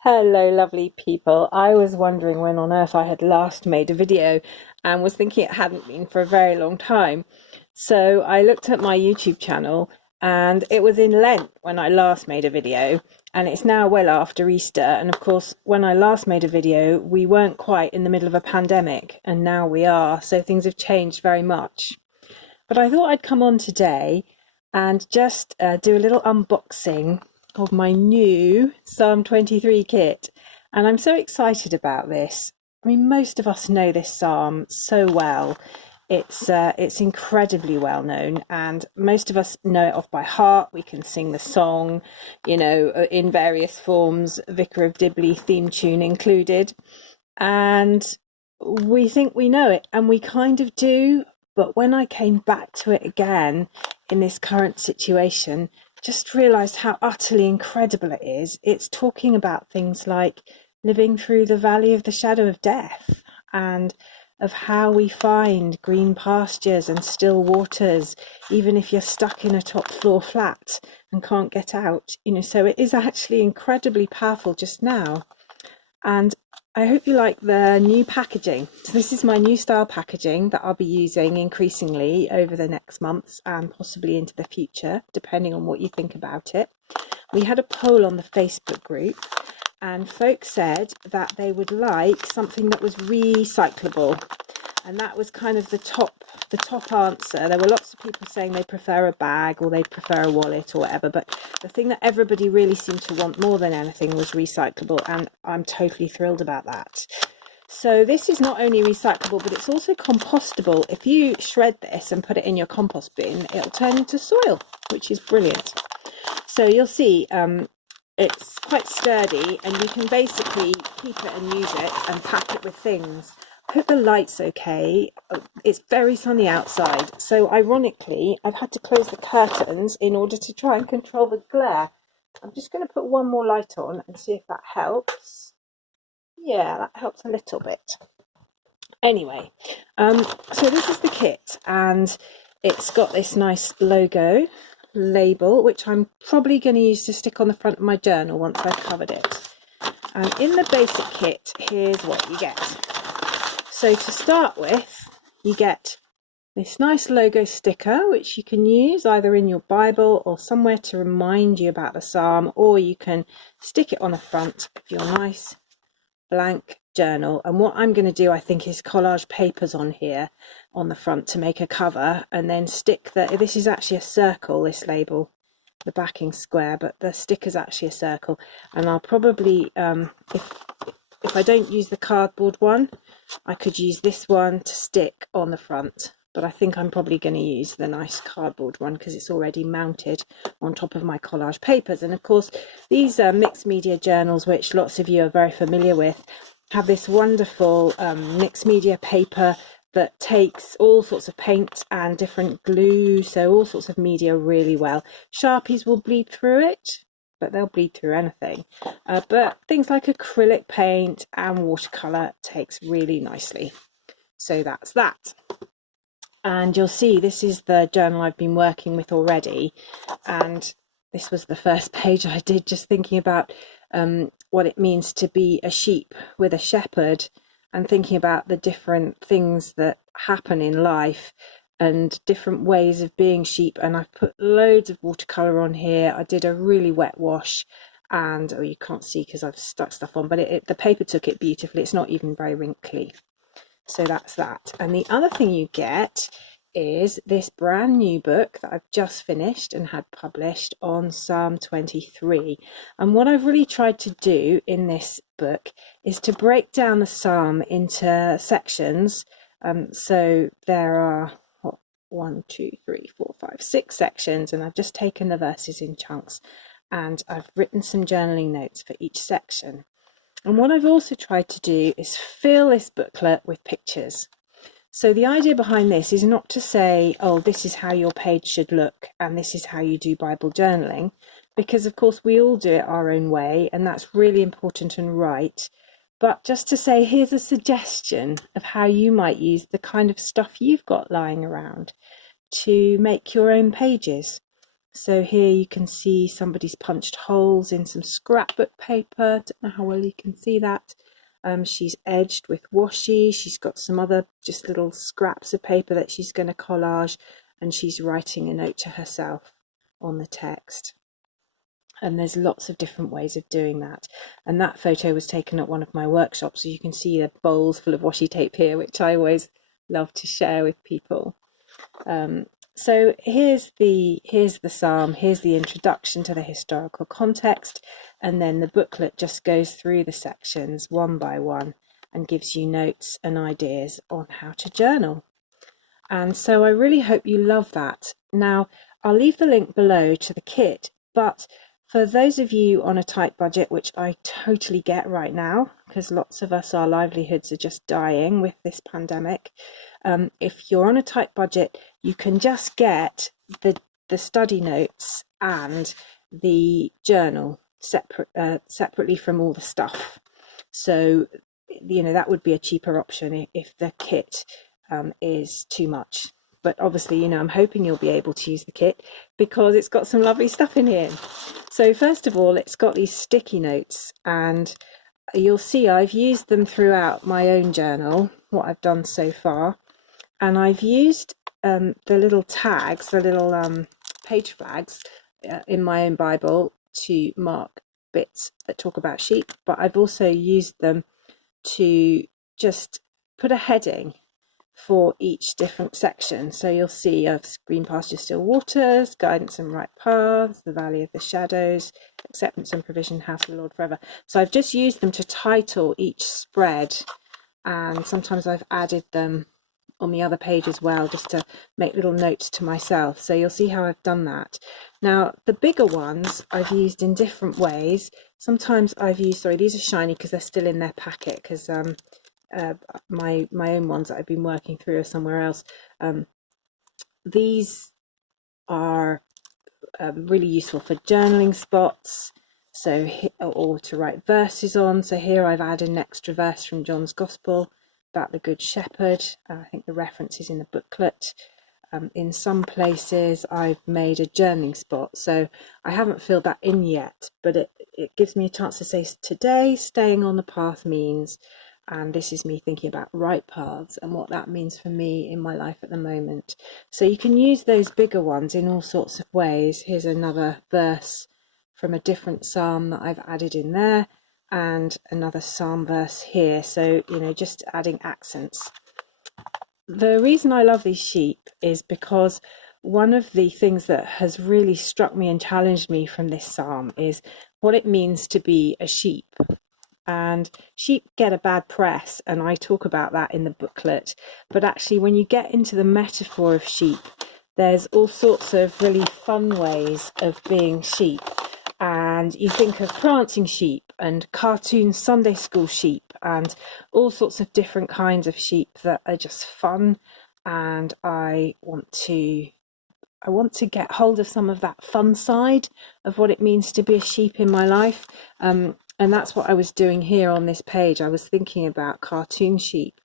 Hello, lovely people. I was wondering when on earth I had last made a video and was thinking it hadn't been for a very long time. So I looked at my YouTube channel and it was in Lent when I last made a video, and it's now well after Easter. And of course, when I last made a video, we weren't quite in the middle of a pandemic, and now we are. So things have changed very much. But I thought I'd come on today and just do a little unboxing of my new Psalm 23 kit. And I'm so excited about this. I mean, most of us know this psalm so well. It's incredibly well known, and most of us know it off by heart. We can sing the song, in various forms, Vicar of Dibley theme tune included. And we think we know it, and we kind of do. But when I came back to it again in this current situation, just realised how utterly incredible it is. It's talking about things like living through the valley of the shadow of death, and of how we find green pastures and still waters, even if you're stuck in a top floor flat and can't get out. So it is actually incredibly powerful just now. And I hope you like the new packaging. So this is my new style packaging that I'll be using increasingly over the next months and possibly into the future, depending on what you think about it. We had a poll on the Facebook group, and folks said that they would like something that was recyclable, and that was kind of the top answer. There were lots of people saying they prefer a bag or they'd prefer a wallet or whatever, but the thing that everybody really seemed to want more than anything was recyclable, and I'm totally thrilled about that. So this is not only recyclable, but it's also compostable. If you shred this and put it in your compost bin, it'll turn into soil, which is brilliant. So you'll see it's quite sturdy, and you can basically keep it and use it and pack it with things. I hope the light's okay. It's very sunny outside, so ironically I've had to close the curtains in order to try and control the glare. I'm just going to put one more light on and see if that helps. Yeah, that helps a little bit. Anyway, so this is the kit, and it's got this nice logo label, which I'm probably going to use to stick on the front of my journal once I've covered it. And in the basic kit, here's what you get. So to start with, you get this nice logo sticker, which you can use either in your Bible or somewhere to remind you about the psalm, or you can stick it on the front of your nice blank journal. And what I'm going to do, I think, is collage papers on here on the front to make a cover, and then stick this is actually a circle, this label, the backing square, but the sticker's actually a circle. And I'll probably, if I don't use the cardboard one, I could use this one to stick on the front, but I think I'm probably going to use the nice cardboard one because it's already mounted on top of my collage papers. And of course, these mixed media journals, which lots of you are very familiar with, have this wonderful mixed media paper that takes all sorts of paint and different glue, so all sorts of media really well. Sharpies will bleed through it, but they'll bleed through anything. But things like acrylic paint and watercolour takes really nicely. So that's that. And you'll see this is the journal I've been working with already. And this was the first page I did, just thinking about what it means to be a sheep with a shepherd, and thinking about the different things that happen in life and different ways of being sheep. And I've put loads of watercolour on here. I did a really wet wash, and you can't see because I've stuck stuff on, but the paper took it beautifully. It's not even very wrinkly. So that's that. And the other thing you get is this brand new book that I've just finished and had published on Psalm 23. And what I've really tried to do in this book is to break down the psalm into sections. So there are 6 sections, and I've just taken the verses in chunks, and I've written some journaling notes for each section. And what I've also tried to do is fill this booklet with pictures. So the idea behind this is not to say, oh, this is how your page should look and this is how you do Bible journaling, because of course we all do it our own way, and that's really important and right. But just to say, here's a suggestion of how you might use the kind of stuff you've got lying around to make your own pages. So here you can see somebody's punched holes in some scrapbook paper. Don't know how well you can see that. She's edged with washi. She's got some other just little scraps of paper that she's going to collage, and she's writing a note to herself on the text. And there's lots of different ways of doing that. And that photo was taken at one of my workshops, so you can see the bowls full of washi tape here, which I always love to share with people. So here's the psalm, here's the introduction to the historical context, and then the booklet just goes through the sections one by one and gives you notes and ideas on how to journal. And so I really hope you love that. Now, I'll leave the link below to the kit, but for those of you on a tight budget, which I totally get right now, because lots of us, our livelihoods are just dying with this pandemic. If you're on a tight budget, you can just get the study notes and the journal separately from all the stuff. So, that would be a cheaper option if the kit is too much. But obviously, I'm hoping you'll be able to use the kit because it's got some lovely stuff in here. So first of all, it's got these sticky notes, and you'll see I've used them throughout my own journal, what I've done so far. And I've used the little tags, the little page flags in my own Bible to mark bits that talk about sheep, but I've also used them to just put a heading for each different section. So you'll see green pastures, still waters, guidance and right paths, the valley of the shadows, acceptance and provision, house of the Lord forever. So I've just used them to title each spread, and sometimes I've added them on the other page as well, just to make little notes to myself. So you'll see how I've done that. Now, the bigger ones I've used in different ways. Sometimes I've used, sorry, these are shiny because they're still in their packet, because my own ones that I've been working through are somewhere else. These are really useful for journaling spots, so or to write verses on. So here I've added an extra verse from John's Gospel about the Good Shepherd. I think the reference is in the booklet. In some places I've made a journaling spot, so I haven't filled that in yet, but it gives me a chance to say, today staying on the path means, and this is me thinking about right paths and what that means for me in my life at the moment. So you can use those bigger ones in all sorts of ways. Here's another verse from a different psalm that I've added in there, and another psalm verse here. So, just adding accents. The reason I love these sheep is because one of the things that has really struck me and challenged me from this psalm is what it means to be a sheep. And sheep get a bad press, and I talk about that in the booklet. But actually, when you get into the metaphor of sheep, there's all sorts of really fun ways of being sheep. And you think of prancing sheep and cartoon Sunday school sheep and all sorts of different kinds of sheep that are just fun. And I want to get hold of some of that fun side of what it means to be a sheep in my life. And that's what I was doing here on this page. I was thinking about cartoon sheep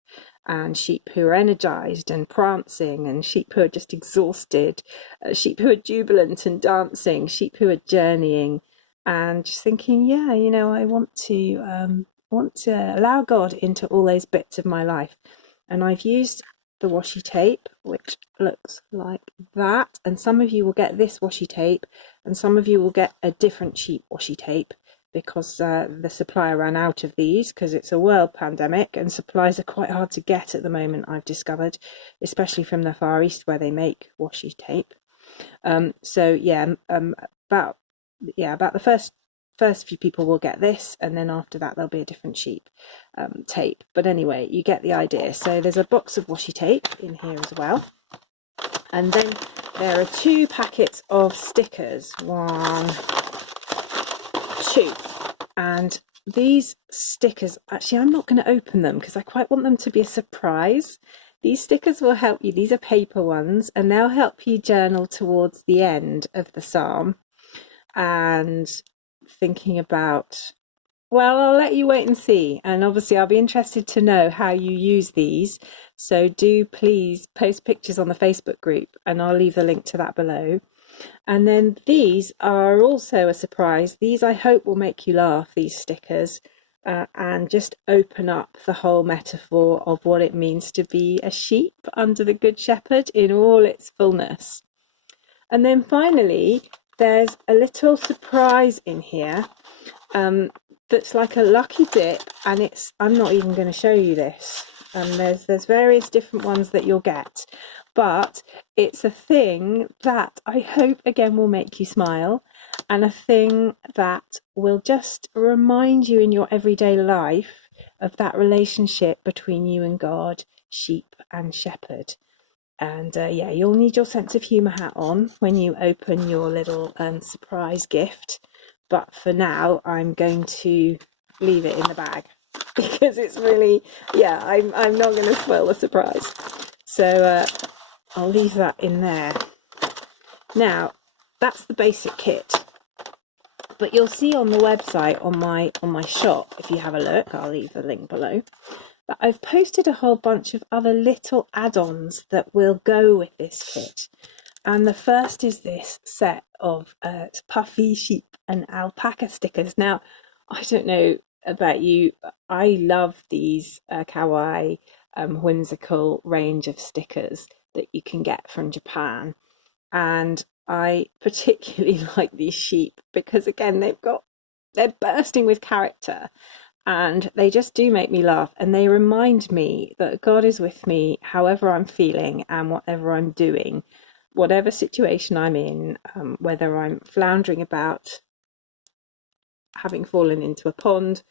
and sheep who are energized and prancing, and sheep who are just exhausted, sheep who are jubilant and dancing, sheep who are journeying, and just thinking, I want to allow God into all those bits of my life. And I've used the washi tape, which looks like that, and some of you will get this washi tape and some of you will get a different sheep washi tape, because the supplier ran out of these, because it's a world pandemic and supplies are quite hard to get at the moment, I've discovered, especially from the Far East where they make washi tape. About the first few people will get this, and then after that there'll be a different sheep tape. But anyway, you get the idea. So there's a box of washi tape in here as well, and then there are 2 packets of stickers, 1, 2, and these stickers, actually I'm not going to open them because I quite want them to be a surprise. These stickers will help you, these are paper ones, and they'll help you journal towards the end of the psalm. And thinking about, well, I'll let you wait and see, and obviously I'll be interested to know how you use these, so do please post pictures on the Facebook group, and I'll leave the link to that below. And then these are also a surprise. These I hope will make you laugh, these stickers, and just open up the whole metaphor of what it means to be a sheep under the Good Shepherd in all its fullness. And then finally, there's a little surprise in here that's like a lucky dip, and I'm not even going to show you this. There's various different ones that you'll get, but it's a thing that I hope again will make you smile, and a thing that will just remind you in your everyday life of that relationship between you and God, sheep and shepherd. And yeah, you'll need your sense of humour hat on when you open your little surprise gift. But for now, I'm going to leave it in the bag because it's really, yeah, I'm not going to spoil the surprise. So I'll leave that in there. Now, that's the basic kit. But you'll see on the website, on my shop, if you have a look, I'll leave the link below. But I've posted a whole bunch of other little add-ons that will go with this kit. And the first is this set of puffy sheep and alpaca stickers. Now, I don't know about you, I love these kawaii whimsical range of stickers that you can get from Japan. And I particularly like these sheep because, again, they're bursting with character. And they just do make me laugh, and they remind me that God is with me however I'm feeling and whatever I'm doing, whatever situation I'm in, whether I'm floundering about having fallen into a pond,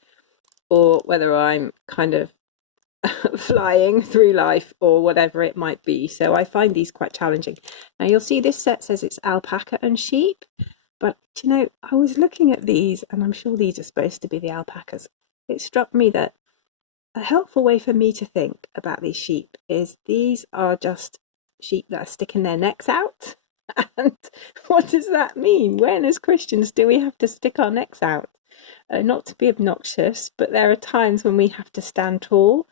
or whether I'm kind of flying through life, or whatever it might be. So I find these quite challenging. Now you'll see this set says it's alpaca and sheep, but you know, I was looking at these, and I'm sure these are supposed to be the alpacas. It struck me that a helpful way for me to think about these sheep is these are just sheep that are sticking their necks out. And what does that mean? When, as Christians, do we have to stick our necks out? Not to be obnoxious, but there are times when we have to stand tall.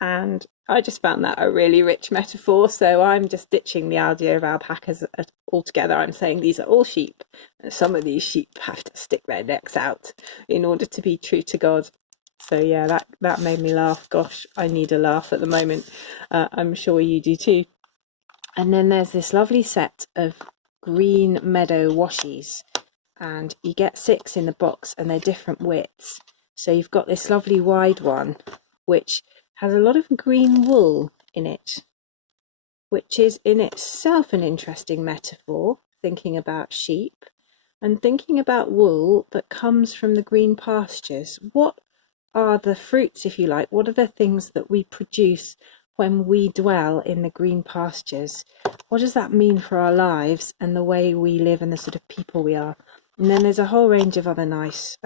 And I just found that a really rich metaphor. So I'm just ditching the idea of alpacas altogether. I'm saying these are all sheep. And some of these sheep have to stick their necks out in order to be true to God. So yeah, that made me laugh. Gosh, I need a laugh at the moment. I'm sure you do too. And then there's this lovely set of green meadow washies, and you get 6 in the box, and they're different widths. So you've got this lovely wide one, which has a lot of green wool in it, which is in itself an interesting metaphor, thinking about sheep and thinking about wool that comes from the green pastures. What are the fruits, if you like? What are the things that we produce when we dwell in the green pastures? What does that mean for our lives and the way we live and the sort of people we are? And then there's a whole range of other nice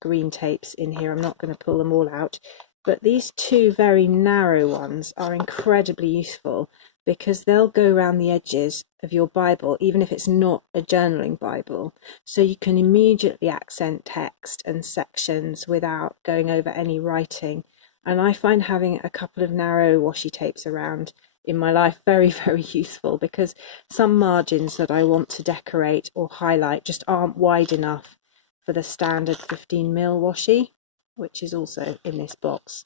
green tapes in here. I'm not going to pull them all out, but these 2 very narrow ones are incredibly useful because they'll go around the edges of your Bible, even if it's not a journaling Bible. So you can immediately accent text and sections without going over any writing. And I find having a couple of narrow washi tapes around in my life very, very useful, because some margins that I want to decorate or highlight just aren't wide enough for the standard 15mm washi, which is also in this box.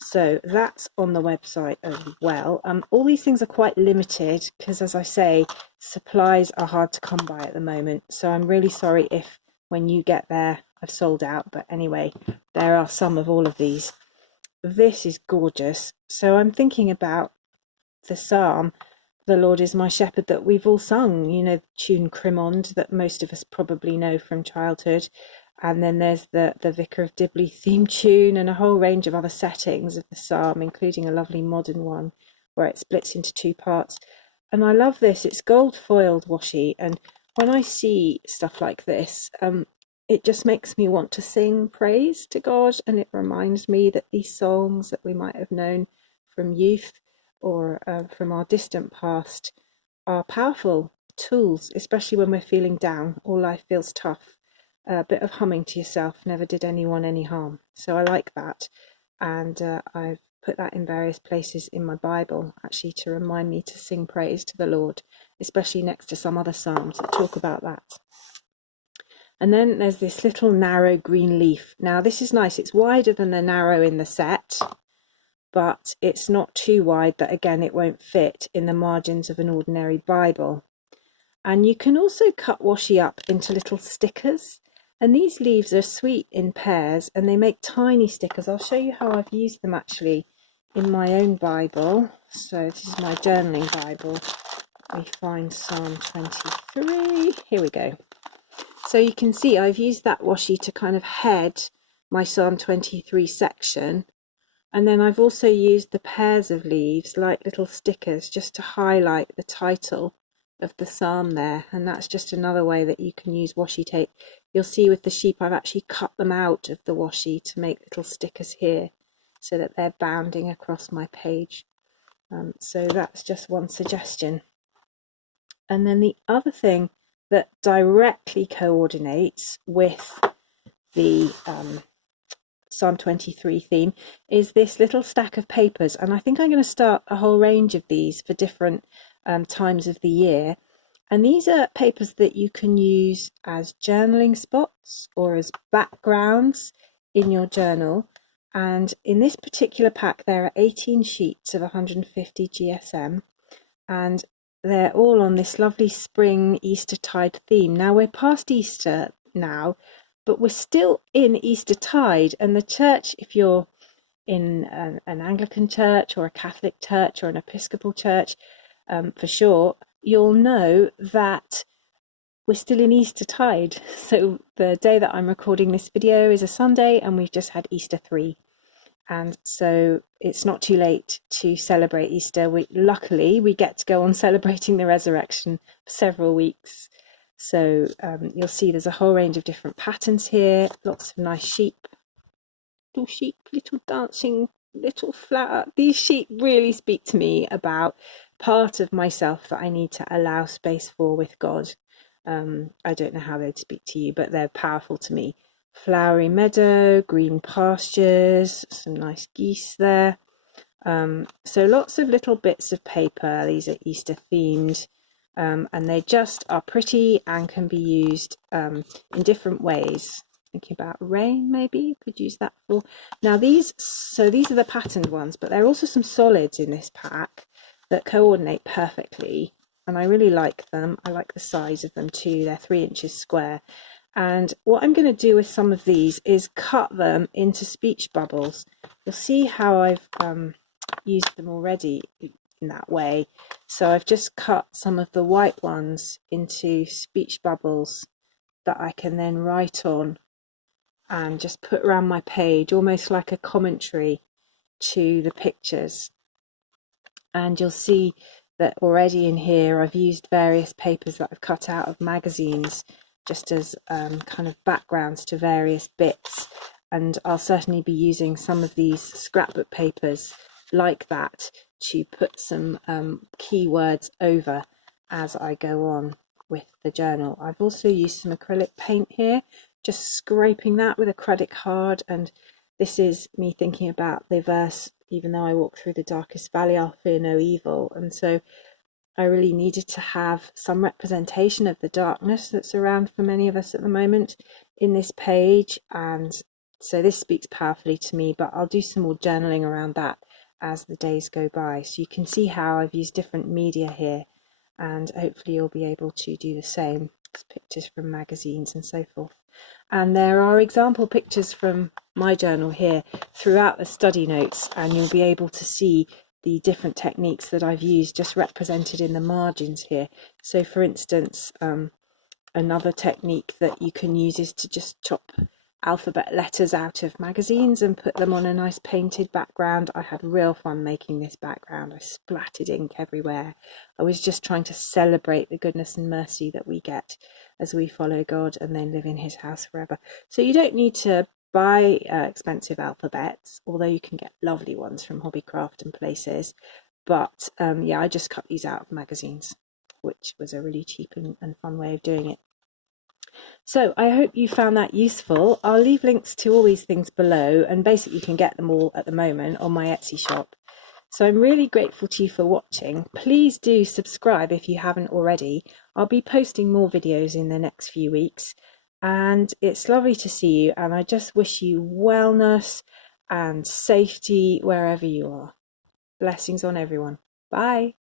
So that's on the website as well. All these things are quite limited because, as I say, supplies are hard to come by at the moment. So I'm really sorry if when you get there I've sold out. But anyway, there are some of all of these. This is gorgeous. So I'm thinking about the psalm, "The Lord is my shepherd," that we've all sung, you know, the tune Crimond that most of us probably know from childhood. And then there's the Vicar of Dibley theme tune and a whole range of other settings of the psalm, including a lovely modern one where it splits into 2 parts. And I love this. It's gold foiled washi. And when I see stuff like this, it just makes me want to sing praise to God. And it reminds me that these songs that we might have known from youth or from our distant past are powerful tools, especially when we're feeling down or life feels tough. A bit of humming to yourself never did anyone any harm. So I like that. And I've put that in various places in my Bible, actually, to remind me to sing praise to the Lord especially next to some other psalms that talk about that. And then there's this little narrow green leaf. Now this is nice. It's wider than the narrow in the set, but it's not too wide that, again, it won't fit in the margins of an ordinary Bible. And you can also cut washi up into little stickers. And these leaves are sweet in pairs, and they make tiny stickers. I'll show you how I've used them actually in my own Bible. So this is my journaling Bible. We find Psalm 23. Here we go. So you can see I've used that washi to kind of head my Psalm 23 section. And then I've also used the pairs of leaves like little stickers just to highlight the title of the psalm there. And that's just another way that you can use washi tape. You'll see with the sheep I've actually cut them out of the washi to make little stickers here so that they're bounding across my page. So that's just one suggestion. And then the other thing that directly coordinates with the Psalm 23 theme is this little stack of papers, and I think I'm going to start a whole range of these for different times of the year. And these are papers that you can use as journaling spots or as backgrounds in your journal. And in this particular pack there are 18 sheets of 150 GSM, and they're all on this lovely spring Eastertide theme. Now we're past Easter now, but we're still in Eastertide, and the church, if you're in an Anglican church or a Catholic church or an Episcopal church, for sure, you'll know that we're still in Eastertide. So the day that I'm recording this video is a Sunday, and we've just had Easter 3. And so it's not too late to celebrate Easter. Luckily, we get to go on celebrating the resurrection for several weeks. So you'll see there's a whole range of different patterns here, lots of nice sheep, little dancing, little flower. These sheep really speak to me about part of myself that I need to allow space for with God. I don't know how they'd speak to you, but they're powerful to me. Flowery meadow, green pastures, some nice geese there. So lots of little bits of paper. These are Easter themed. And they just are pretty and can be used in different ways. Thinking about rain, maybe you could use that for. Now these are the patterned ones, but there are also some solids in this pack that coordinate perfectly, and I really like them. I like the size of them too. They're 3 inches square. And what I'm going to do with some of these is cut them into speech bubbles. You'll see how I've used them already in that way. So I've just cut some of the white ones into speech bubbles that I can then write on and just put around my page, almost like a commentary to the pictures. And you'll see that already in here I've used various papers that I've cut out of magazines just as kind of backgrounds to various bits. And I'll certainly be using some of these scrapbook papers like that to put some keywords over as I go on with the journal. I've also used some acrylic paint here, just scraping that with a credit card. And this is me thinking about the verse, even though I walk through the darkest valley, I'll fear no evil. And so I really needed to have some representation of the darkness that's around for many of us at the moment in this page. And so this speaks powerfully to me, but I'll do some more journaling around that as the days go by. So you can see how I've used different media here, and hopefully you'll be able to do the same. Pictures from magazines and so forth. And there are example pictures from my journal here throughout the study notes, and you'll be able to see the different techniques that I've used just represented in the margins here. So for instance, another technique that you can use is to just chop alphabet letters out of magazines and put them on a nice painted background. I had real fun making this background. I splattered ink everywhere. I was just trying to celebrate the goodness and mercy that we get as we follow God and then live in his house forever. So you don't need to buy expensive alphabets, although you can get lovely ones from Hobbycraft and places. But yeah, I just cut these out of magazines, which was a really cheap and fun way of doing it. So I hope you found that useful. I'll leave links to all these things below, and basically you can get them all at the moment on my Etsy shop. So I'm really grateful to you for watching. Please do subscribe if you haven't already. I'll be posting more videos in the next few weeks, and it's lovely to see you, and I just wish you wellness and safety wherever you are. Blessings on everyone. Bye.